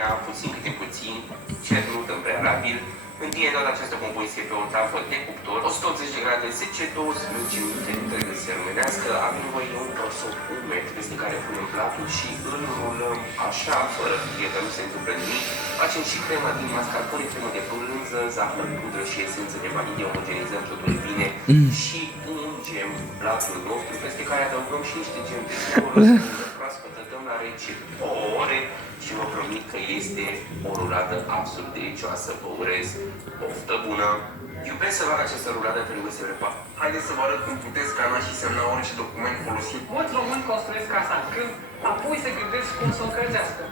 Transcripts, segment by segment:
puțin câte puțin, cernut în prealabil, întinde toată această compoziție pe o tavă de cuptor, 180 de grade 10-12 minute trebuie să se rumenească, avem nevoie de un prosop umed peste care punem platul și îl rulăm așa, fără fie că nu se întâmplă nimic. Facem și crema din mascarpone, cremă de brânză, zahăr, pudră și esență de vanilie, omogenizăm totul bine și ungem platul nostru, peste care adăugăm și niște gem de zmeură, proaspătă, dăm la rece o ore și vă promit că este o ruladă absolut delicioasă. Vă urez poftă bună! Iubesc să fac această ruladă pentru că se repa. Haideți să vă arăt cum puteți scana și semna orice document folosit. Mulți români construiesc casa în câmp, apoi se gândesc cum să o încălzească.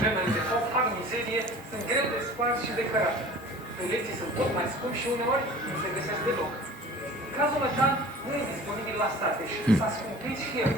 Vremele de foc fac mizerie, sunt greu de spart și de cărat. Pereții sunt tot mai scumpi și uneori nu se găsesc deloc. Gazul metan nu e disponibil la state și s-a scumpit și el,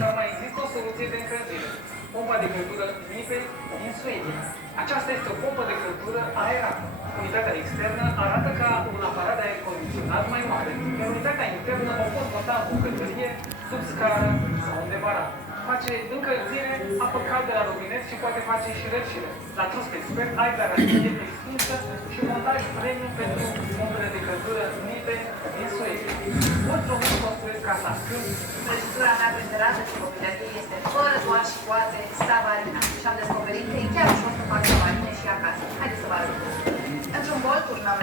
dar mai există o soluție de încălzire. Pompa de căldură Nipe din Suedia. Aceasta este o pompă de căldură aerată. Unitatea externă arată ca un aparat de aer condiționat mai mare, iar unitatea internă o pot bota în bucătărie, sub scară sau undeva rar. Face încălzire, apă caldă la robinet și poate face și răcire. La Trust Expert ai garanție extinsă și montaj premium pentru pompele de căldură Nipe din Suedia. Mulți români construiesc casa în câmp. Prăjitura mea preferată de copilărie este fără doar și poate stavarina. Și am descoperit că e chiar ușor să fac stavarine și acasă. Haideți să vă arăt. Într-un bol turnăm